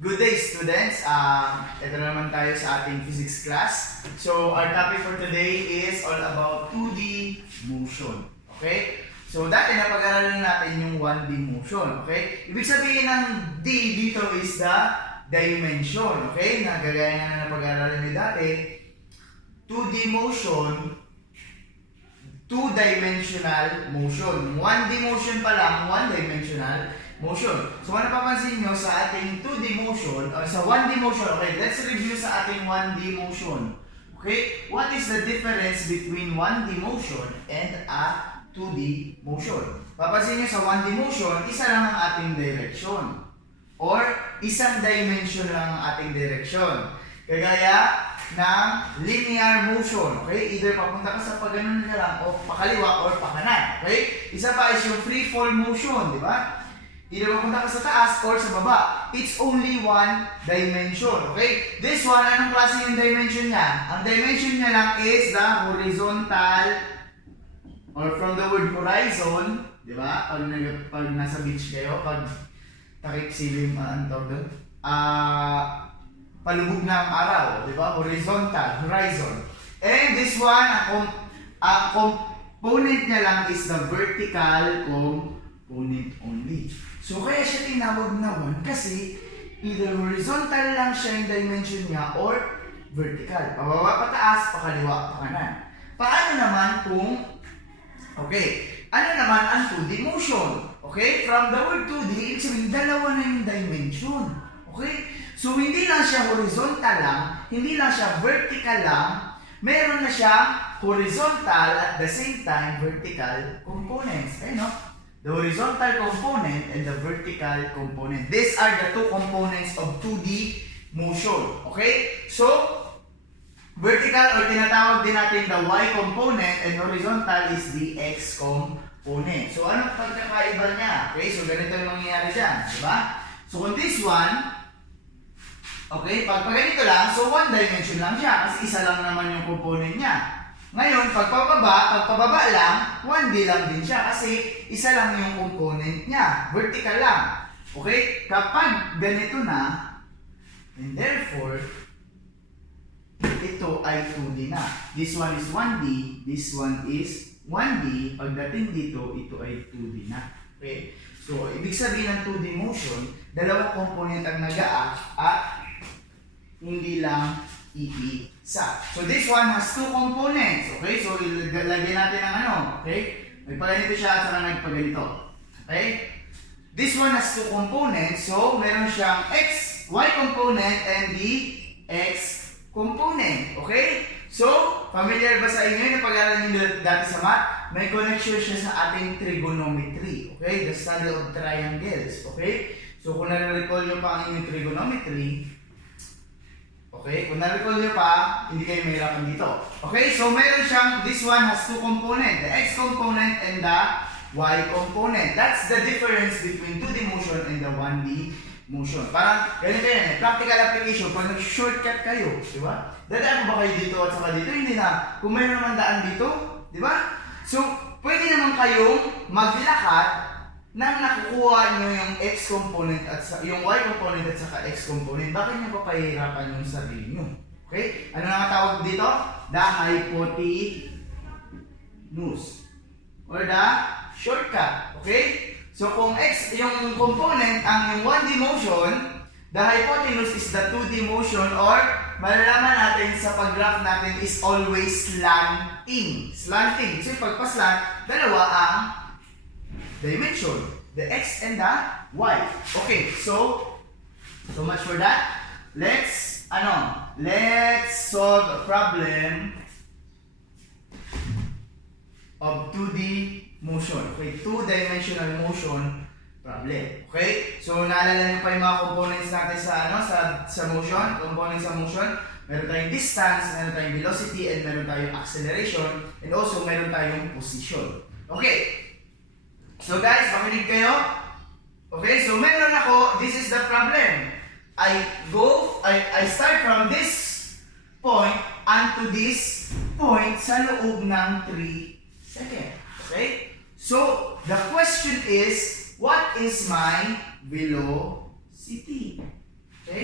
Good day, students. Ito na naman tayo sa ating physics class. So, our topic for today is all about 2D motion. Okay? So, dati napag-aralan natin yung 1D motion. Okay? Ibig sabihin ng D dito is the dimension. Okay? Nagagaya na napag-aralan nyo dati. 2D motion, 2-dimensional motion. 1D motion pa lang, 1-dimensional motion. So, kung napapansin nyo sa ating 2D motion, or sa 1D motion, okay, let's review sa ating 1D motion. Okay, what is the difference between 1D motion and a 2D motion? Papansin nyo sa 1D motion, isa lang ang ating direction. Or, isang dimension lang ang ating direction. Kagaya ng linear motion. Okay, either papunta ka sa pagganon ka lang, o pakaliwa, or pakanan. Okay, isa pa is yung free fall motion, di ba? Either mapunta ka sa taas or sa baba. It's only one dimension. Okay? This one, anong klase yung dimension niya? Ang dimension niya lang is the horizontal, or from the word horizon, di ba? Pag nasa beach kayo, pag takip silim, ano tawag doon? Palubog na ang araw, di ba? Horizontal, horizon. And this one, ang component niya lang is the vertical component only. So, kaya siya tinawag na 1 kasi either horizontal lang siya yung dimension niya or vertical. Pababa, pataas, pakaliwa, pakanan. Paano naman kung, okay, ano naman ang 2D motion? Okay, from the word 2D, ibig sabihin, dalawa na yung dimension. Okay? So, hindi lang siya horizontal lang, hindi lang siya vertical lang, meron na siya horizontal at the same time vertical components. Ayun, no? The horizontal component and the vertical component. These are the two components of 2D motion. Okay? So, vertical or tinatawag din natin the Y component and horizontal is the X component. So, anong pagkakaiba niya? Okay? So, ganito yung mangyayari dyan. Diba? So, on this one, okay, pag ganito lang, so 1 dimension lang siya kasi isa lang naman yung component niya. Ngayon, pagpababa lang, 1D lang din siya kasi isa lang yung component niya. Vertical lang. Okay? Kapag ganito na, and therefore, ito ay 2D na. This one is 1D, this one is 1D. Pagdating dito, ito ay 2D na. Okay? So, ibig sabihin ng 2D motion, dalawang component ang nag-a-act at hindi lang iisa. So this one has two components. Okay? So ilagay natin ang ano. Okay? Nagpaganito siya at saka nagpaganito. Okay? This one has two components. So meron siyang Y component and the X component. Okay? So, familiar ba sa inyo yung pag-aaral nyo dati sa math? May connection siya sa ating trigonometry. Okay? The study of triangles. Okay? So kung nare-recall nyo pa ang inyong trigonometry, okay, kung na-recall nyo pa, hindi kayo mahirapan dito. Okay, so meron siyang, this one has two components, the X component and the Y component. That's the difference between 2D motion and the 1D motion. Parang, ganito yan, practical application, pag nag-shortcut kayo, di ba? Dadaan ba kayo dito at saka dito? Hindi na. Kung mayroon naman daan dito, di ba? So, pwede naman kayong maglakad nang nakukuha nyo yung X component at yung Y component at saka X component, bakit nyo papahirapan yung sarili nyo? Okay? Ano nga tawag dito? The hypotenuse or the shortcut. Okay? So kung X yung component ang yung 1D motion, the hypotenuse is the 2D motion, or malalaman natin sa pag-graph natin is always slanting. Slanting. So pagpa-slant, dalawa ang dimension, the X and the Y. Okay, so much for that. Let's solve a problem of 2D motion. Okay, 2-dimensional motion problem. Okay? So naalala niyo pa yung mga components natin sa sa motion, components sa motion. Meron tayong distance, meron tayong velocity, and meron tayong acceleration, and also meron tayong position. Okay. So guys, makinig kayo. Okay, so meron ako, this is the problem. I start from this point unto this point sa loob ng 3 seconds. Okay? So, the question is, what is my velocity? Okay?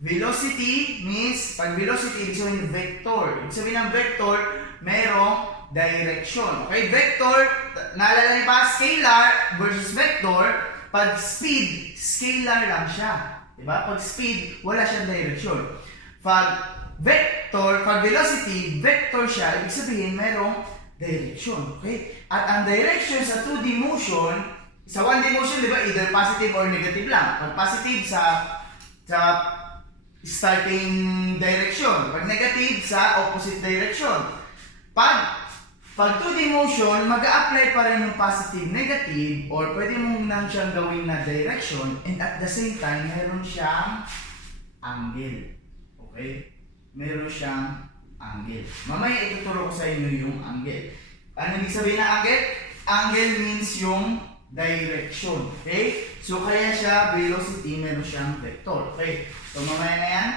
Velocity means, pag velocity, ibig sabihin vector. Ibig sabihin ng vector, merong direction. Okay? Vector, naalala niyo pa, scalar versus vector. Pag speed, scalar lang siya. Diba? Pag speed, wala siyang direction. Pag vector, pag velocity, vector siya, ibig sabihin merong direction. Okay? At ang direction sa 2D motion, sa 1D motion, di ba, either positive or negative lang. Pag positive sa starting direction. Pag negative sa opposite direction. Pag 2D motion, mag-a-apply pa rin yung positive, negative, or pwede mo nang siyang gawin na direction, and at the same time, meron siyang angle. Okay? Meron siyang angle. Mamaya ituturo ko sa inyo yung angle. Ano ibig sabihin ng angle? Angle means yung direction. Okay? So, kaya siya, velocity, meron siyang vector. Okay? So, mamaya na yan.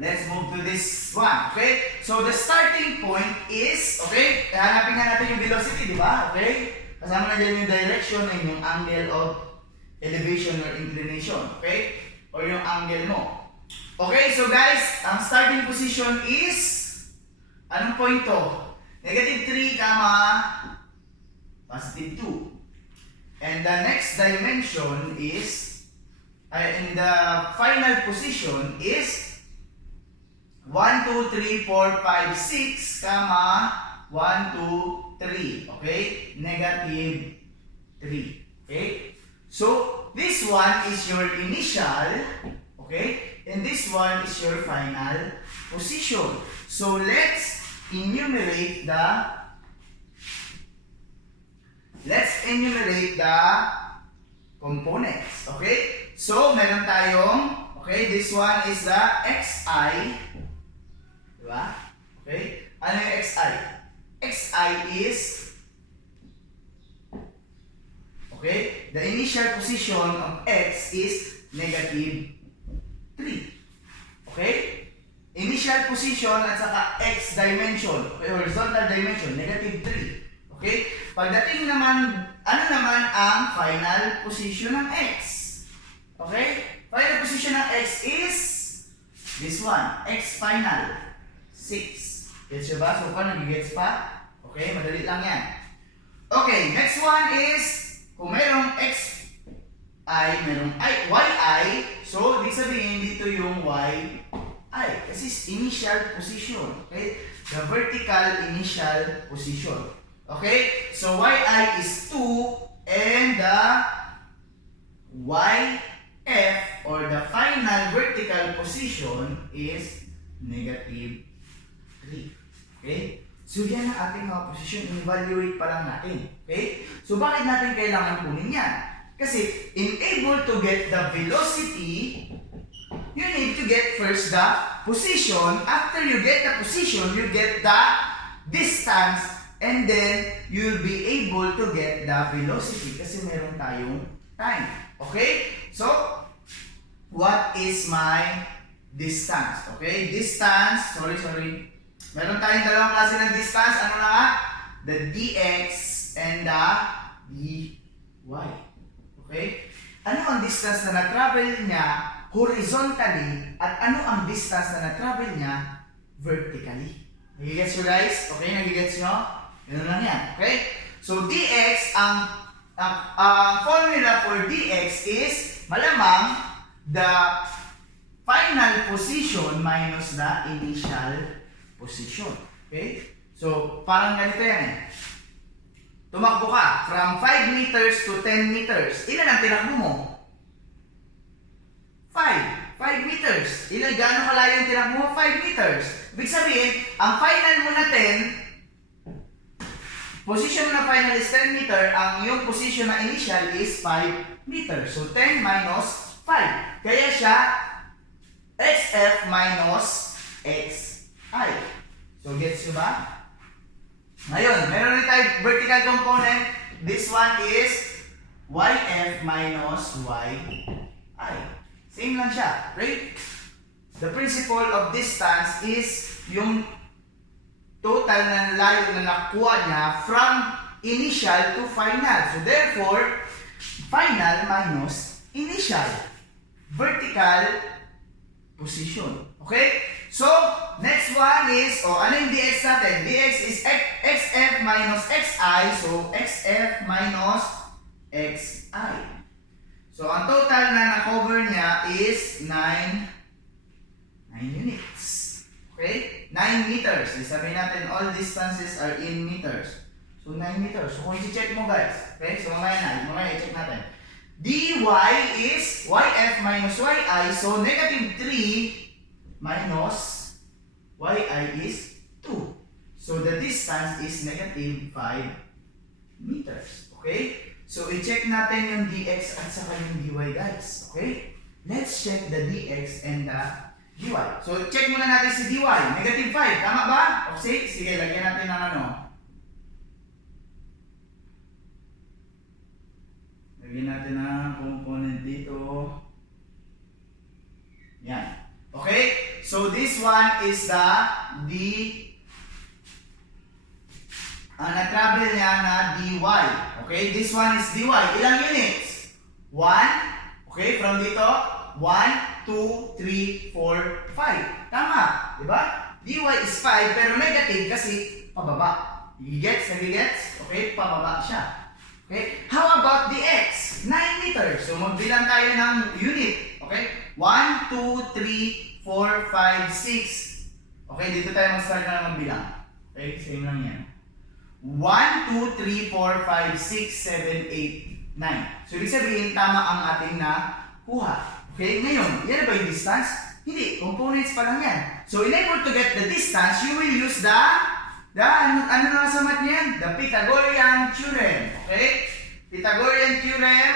Let's move to this one. Okay? So, the starting point is, okay? Hanapin nga natin yung velocity, di ba? Okay? Kasama na dyan yung direction and yung angle of elevation or inclination. Okay? Or yung angle mo. Okay? So, guys, ang starting position is, anong point to? Negative 3, positive 2. And the next dimension is, in the final position is 1, 2, 3, 4, 5, 6, 1, 2, 3. Okay? Negative 3. Okay? So, this one is your initial, okay? And this one is your final position. So, let's enumerate the components. Okay? So, meron tayong, okay, this one is the xi. Diba? Okay? Ano yung xi? Xi is, okay, the initial position of x is negative 3. Okay? Initial position at saka x dimension, okay, horizontal dimension, negative 3. Okay? Pagdating naman, ano naman ang final position ng x? Okay? Final position ng x is this one, x final, 6. Gets nyo ba? So, kung nag-gets pa? Okay, madali lang yan. Okay, next one is, kung merong x I, merong yi, so, ibig sabihin dito yung yi, kasi initial position. Okay? The vertical initial position. Okay? So, yi is 2 and the yf or the final vertical position is negative 3. Okay? So, yan ang ating mga position. In-evaluate pa lang natin. Okay? So, bakit natin kailangan kunin yan? Kasi, in able to get the velocity, you need to get first the position. After you get the position, you get the distance, and then you'll be able to get the velocity kasi meron tayong time. Okay? So, what is my distance? Okay? Distance, sorry. Meron tayong dalawang klase ng distance. Ano na nga? The dx and the dy. Okay? Ano ang distance na na-travel niya horizontally at ano ang distance na na-travel niya vertically? Nagigets nyo guys? Okay? Nagigets nyo? Ganun lang yan. Okay? So, dx, ang formula for dx is malamang the final position minus the initial position. Okay? So, parang ganito yan eh. Tumakbo ka from 5 meters to 10 meters. Ilan ang tinakbo mo? 5 meters. Ilan, gaano kalayo ang tinakbo mo? 5 meters. Ibig sabihin, ang final mo na 10, position na final is 10 meter, ang yung position na initial is 5 meters. So, 10 minus 5. Kaya siya, xf minus xi. So, gets nyo ba? Ngayon, meron rin tayo vertical component. This one is yf minus yi. Same lang siya, right? The principle of distance is yung total na layo na nakuha niya from initial to final. So, therefore, final minus initial. Vertical position. Okay? So, next one is, ano yung dx natin? Dx is xf minus xi. So, xf minus xi. So, ang total na na-cover niya is 9 units. Okay? 9 meters. Sabihin natin, all distances are in meters. So, 9 meters. So, kung i-check mo guys. Okay? So, mamaya i-check natin. dy is yf minus yi. So, negative 3 minus yi is 2. So, the distance is negative 5 meters. Okay? So, i-check natin yung dx at saka yung dy guys. Okay? Let's check the dx and the dy. So, check muna natin si dy. Negative 5. Tama ba? Okay? Sige, lagyan natin ng ano. Lagyan natin ng component dito. Yan. Okay? So, this one is na-travel niya na dy. Okay? This one is dy. Ilang units? 1. Okay? From dito, 1, 2, 3, 4, 5. Tama. Diba? dy is 5 pero negative kasi pababa. Nagigets? Okay? Pababa siya. Okay? How about the x? 9 meters. So, magbilang tayo ng unit. Okay? 1, 2, 3, 4, 5, 6. Okay? Dito tayo mag-start na magbilang. Okay? Same lang yan. 1, 2, 3, 4, 5, 6, 7, 8, 9. So, ibig sabihin, tama ang ating nakuha. Okay? Ngayon, yan ba yung distance? Hindi. Components pa lang yan. So, in order to get the distance, you will use ano na sa mat niyan? The Pythagorean theorem. Okay? Pythagorean theorem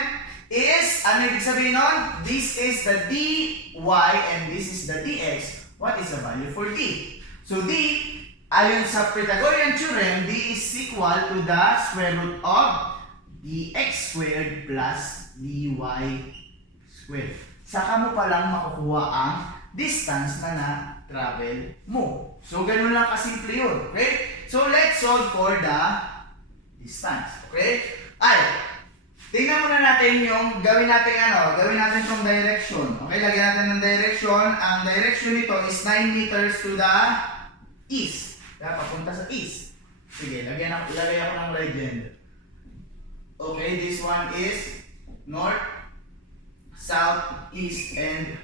is, ano ibig sabihin nun? This is the dy and this is the dx. What is the value for d? So, d, ayon sa Pythagorean theorem, d is equal to the square root of dx squared plus dy squared. Saka mo palang makukuha ang distance na na-travel mo. So, ganun lang kasimple yun. Okay? So, let's solve for the distance. Okay? Tingnan muna natin yung gawin natin from direction. Okay? Lagyan natin ng direction. Ang direction nito is 9 meters to the east. Kaya papunta sa east. Sige, ilagay ako ng legend. Okay, this one is north, south, east, and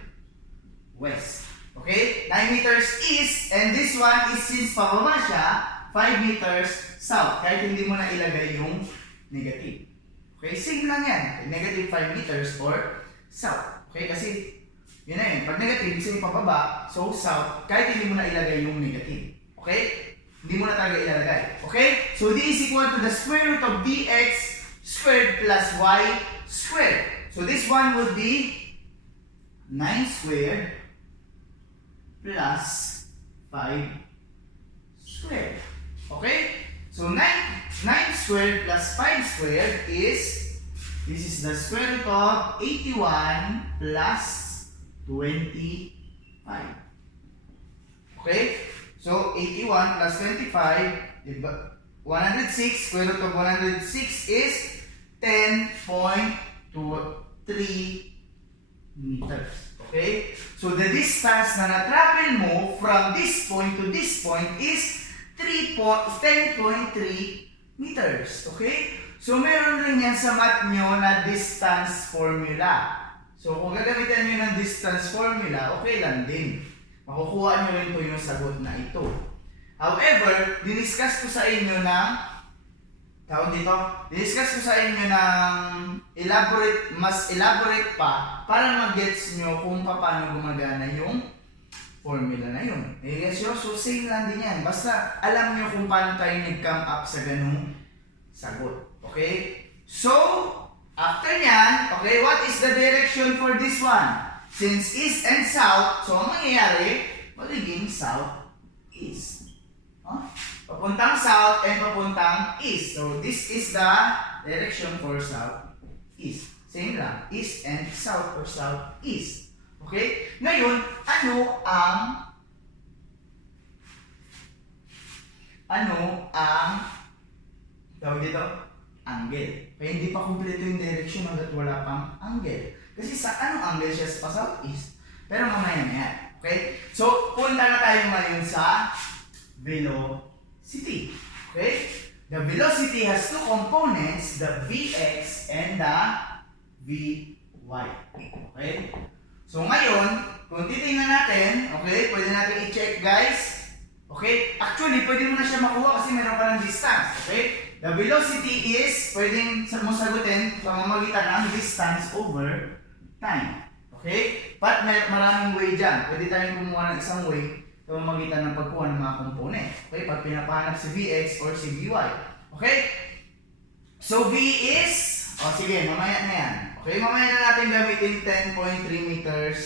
west. Okay? 9 meters east, and this one is since pababa siya, 5 meters south. Kahit hindi mo na ilagay yung negative. Okay? Same lang yan. Negative 5 meters or south. Okay? Kasi, yun na yun. Pag negative, isa yung pababa, so south, kahit hindi mo na ilagay yung negative. Okay? Hindi mo na talaga ilalagay. Okay? So, d is equal to the square root of dx squared plus y squared. So, this one would be 9 squared plus 5 squared. Okay? So, 9 squared plus 5 squared is, this is the square root of 81 plus 25. Okay? So, 81 plus 25, 106, square root of 106 is 10.23 meters. Okay? So, the distance na na-travel mo from this point to this point is 10.3 meters. Okay? So, meron rin yan sa math nyo na distance formula. So, kung gagamitan nyo ng distance formula, okay lang din. Makukuha nyo rin po yung sagot na ito. However, diniscuss ko sa inyo ng mas elaborate pa para mag-gets nyo kung paano gumagana yung formula na yun. Yes, so same lang din yan. Basta alam nyo kung paano tayo nag-come up sa ganung sagot. Okay? So, after nyan, okay, what is the direction for this one? Since east and south, so ang mangyayari, magiging south-east. Papuntang south and papuntang east. So, this is the direction for south-east. Same lang, east and south or south-east. Okay? Ngayon, ano ang tawag dito? Angle. Kaya hindi pa kumpleto yung direction hanggat wala pang angle. Kasi sa anong angle siya pa south-east? Pero mamaya na yan. Okay? So, punta na tayo ngayon sa velocity. Okay? The velocity has two components, the Vx and the Vy. Okay? So, ngayon, kung titingnan natin, okay, pwede natin i-check, guys. Okay? Actually, pwede mo na siya makuha kasi meron ka ng distance. Okay? The velocity is, pwedeng mo sagutin sa pamamagitan ng distance over time. Okay? But may maraming way dyan. Pwede tayong gumawa ng isang way sa pamamagitan ng pagkuha ng mga component. Okay? Pag pinapahanap si Vx or si Vy. Okay? So, V is, sige, mamaya na yan. Okay? Mamaya na natin gamitin 10.3 meters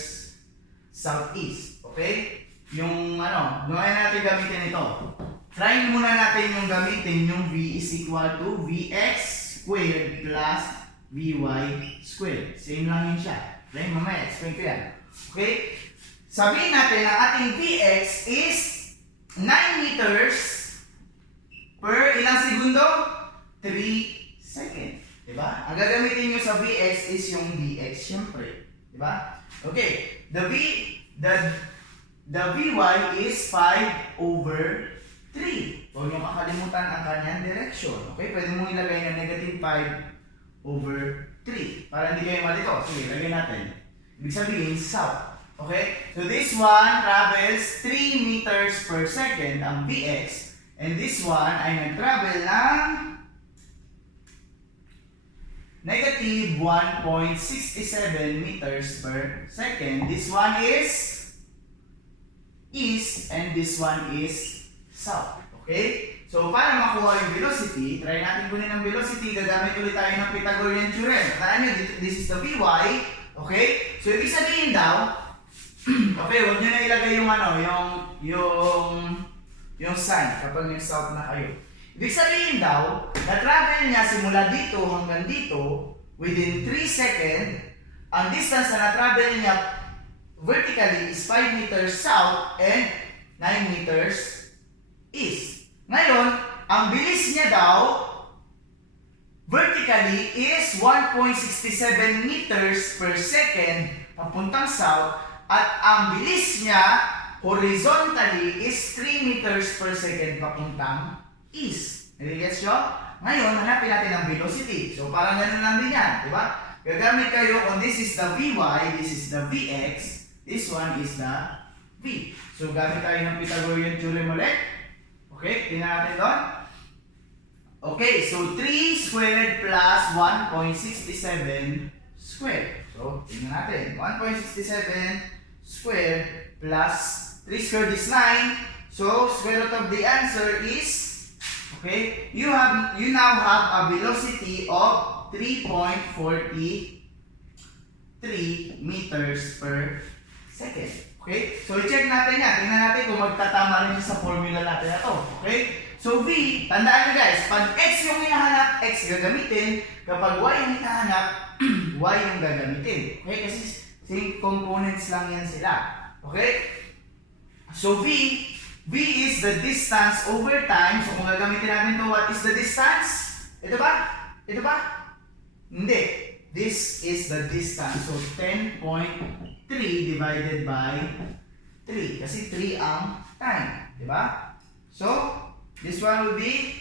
southeast. Okay? Yung mamaya natin gamitin ito. Try muna natin yung gamitin yung V is equal to Vx squared plus Vy squared. Same lang yun siya. Okay? Mamaya, explain ko yan. Okay? Sabihin natin ang ating Vx is 9 meters per ilang segundo? 3 seconds. Diba? Ang gagamitin nyo sa Vx is yung dx, syempre. Diba? Okay. The Vy is 5 over 3. Huwag nyo kakalimutan ang kanyang direction. Okay? Pwede mo ilagay na negative 5 over 3. Para hindi kayo malito. Sige, lagay natin. Ibig sabihin, south. Okay? So this one travels 3 meters per second, ang Vx. And this one ay nag-travel ng negative 1.67 meters per second. This one is east and this one is south. Okay? So, para makuha yung velocity, try natin kunin ang velocity, gagamit ulit tayo ng Pythagorean theorem. Tandaan nyo, this is the Vy. Okay? So, ibig sabihin daw, okay, huwag nyo na ilagay yung sign kapag may south na kayo. Ibig sabihin daw, na-travel niya simula dito hanggang dito within 3 seconds. Ang distance na na-travel niya vertically is 5 meters south and 9 meters east. Ngayon, ang bilis niya daw vertically is 1.67 meters per second papuntang south at ang bilis niya horizontally is 3 meters per second papuntang east. Nagigets nyo? Ngayon, hanapin natin ang velocity. So, parang ganun lang din yan. Diba? Gagamit kayo kung this is the Vy, this is the Vx, this one is the V. So, gamit tayo ng Pythagorean theorem ulit. Okay, tingnan natin doon. Okay, so 3 squared plus 1.67 squared. So, tingnan natin. 1.67 squared plus 3 squared is 9. So, square root of the answer is, okay, you now have a velocity of 3.43 meters per second. Okay? So, i-check natin yan. Tingnan natin kung magtatama rin sa formula natin na ito. Okay? So, V, tandaan nyo guys, pag X yung hinahanap, X gagamitin. Kapag Y yung hinahanap, Y yung gagamitin. Okay? Kasi same components lang yan sila. Okay? So, V is the distance over time. So, kung gagamitin natin ito, what is the distance? Ito ba? Ito ba? Hindi. This is the distance. So, 10.3 divided by 3. Kasi 3 ang time. Diba? So, this one will be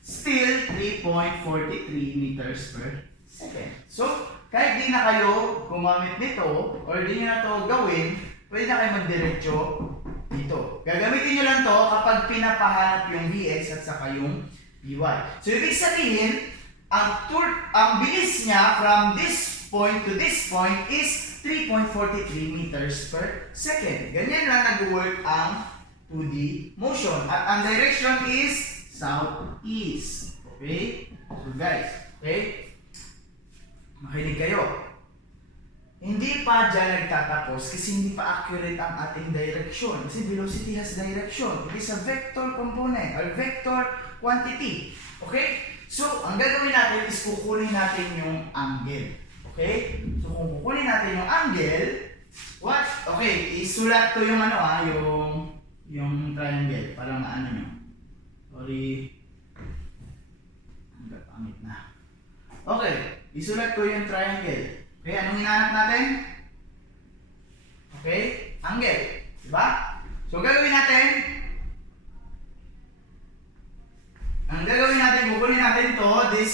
still 3.43 meters per second. So, kahit di na kayo gumamit nito or di nyo na ito gawin, pwede na kayo magdiretso dito. Gagamitin nyo lang to kapag pinapahanap yung Vx at saka yung Vy. So, ibig sabihin, ang bilis niya from this point to this point is 3.43 meters per second. Ganyan lang nag-work ang 2D motion. At ang direction is southeast. Okay? So guys, okay? Makinig kayo. Hindi pa dyan nagtatapos kasi hindi pa accurate ang ating direction. Kasi velocity has direction. It is a vector component or vector quantity. Okay? So, ang gagawin natin is kukunin natin yung angle. Okay? So, kung kukunin natin yung angle, what? Okay, isulat ko yung yung triangle para maano nyo. Sorry. Ang pangit na. Okay, isulat ko yung triangle. Okay, anong hinahanap natin? Okay, angle.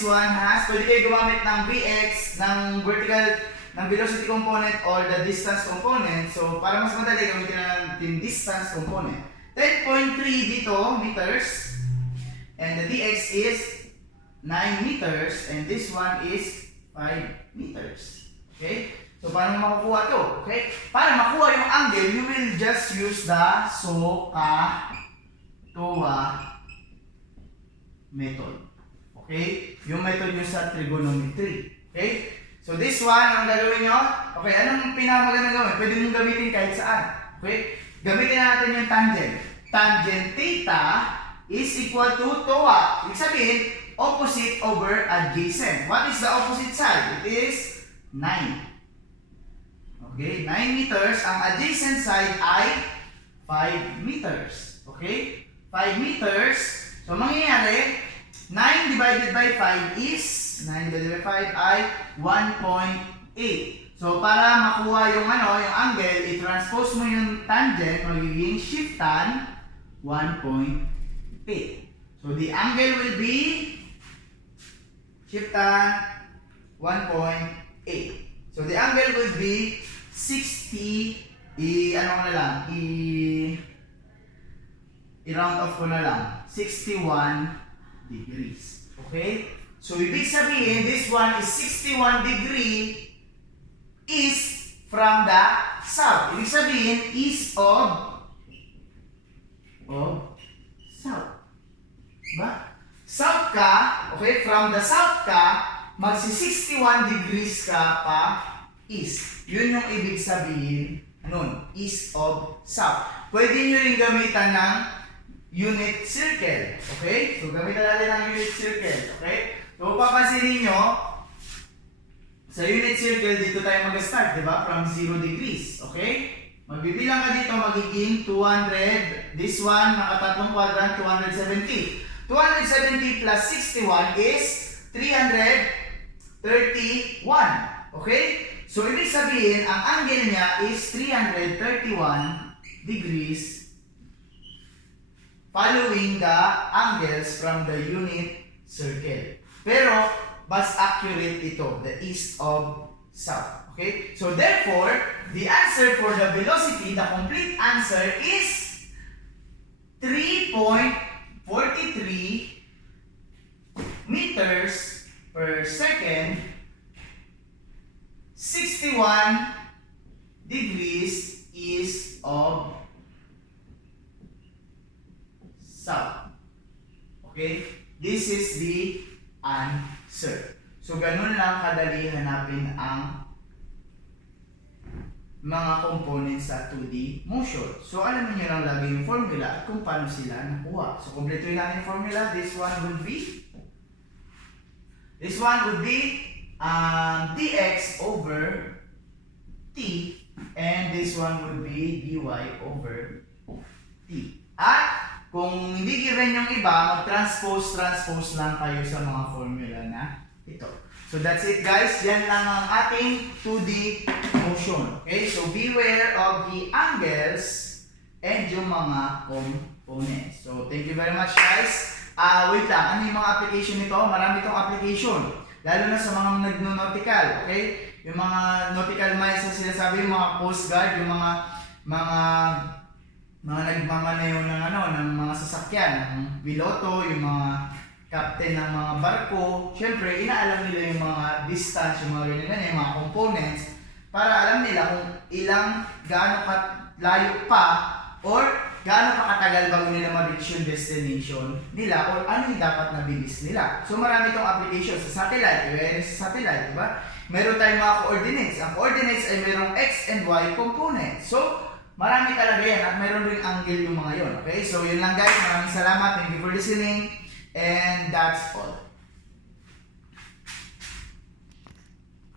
this one has, pwede kayo gumamit ng Vx, ng vertical, ng velocity component or the distance component. So, para mas madali, gamitin na natin distance component. 10.3 dito, meters. And the dx is 9 meters. And this one is 5 meters. Okay? So, paano makukuha to? Okay? Para makuha yung angle, you will just use the SOHCAHTOA method. Okay? Yung method nyo sa trigonometry. Okay? So, this one, ang gagawin nyo? Okay, anong pinakamagandang gawin? Pwede mong gamitin kahit saan. Okay? Gamitin natin yung tangent. Tangent theta is equal to TOA. Ibig sabihin, opposite over adjacent. What is the opposite side? It is 9. Okay, 9 meters. Ang adjacent side ay 5 meters. Okay? 5 meters. So, mangyayari, 9 divided by 5 is, 9 divided by 5 ay 1.8. So, para makuha yung yung angle, i-transpose mo yung tangent, magiging shift tan 1.8. So, the angle will be shift tan 1.8. So, the angle will be 60, i-round off ko na lang, 61 degrees. Okay? So, ibig sabihin, this one is 61 degree east from the south. Ibig sabihin, east of south. Diba? South ka, okay, from the south ka, magsi 61 degrees ka pa east. Yun yung ibig sabihin nun, east of south. Pwede nyo rin gamitan ng unit circle. Okay? So, gamitan natin ng unit circle. Okay? So, papansinin nyo, sa unit circle, dito tayo mag-start, di ba? From 0 degrees. Okay? Magbibilang ka dito, magiging 200. This one, nakatatlong quadrant, 270. 270 plus 61 is 331. Okay? So, ibig sabihin, ang angle niya is 331 degrees following the angles from the unit circle. Pero, mas accurate ito, the east of south. Okay? So, therefore, the answer for the velocity, the complete answer is 3.43 meters per second, 61 degrees east of south. Okay? This is the answer. So, ganun lang kadali hanapin ang mga components sa 2D motion. So, alam niyo lang lagi yung formula at kung paano sila nakuha. So, kumpletuhin natin yung formula. This one would be dx over t, and this one would be dy over t. At kung hindi given yung iba, mag-transpose lang tayo sa mga formula na ito. So that's it guys, yan lang ang ating 2D motion. Okay, so beware of the angles and yung mga components. So thank you very much guys. Wait lang, ano yung mga application nito? Marami itong application. Lalo na sa mga nagno-nautical, okay? Yung mga nautical miles na sinasabi, yung mga coast guard, yung mga nagmamaneho ng mga sasakyan, ng piloto, yung mga captain ng mga barko. Siyempre, inaalam nila yung mga distance, yung mga ganyan, yung mga components, para alam nila kung gaano kalayo pa or gaano pa katagal bago nila ma-reach yung destination nila or ano yung dapat na bilis nila. So marami itong application sa satellite. Sa satellite, diba? Meron tayong mga coordinates. Ang coordinates ay merong x and y components. So, marami talaga yan at meron rin angle yung mga yon. Okay? So, yun lang guys. Maraming salamat. Thank you for listening. And that's all.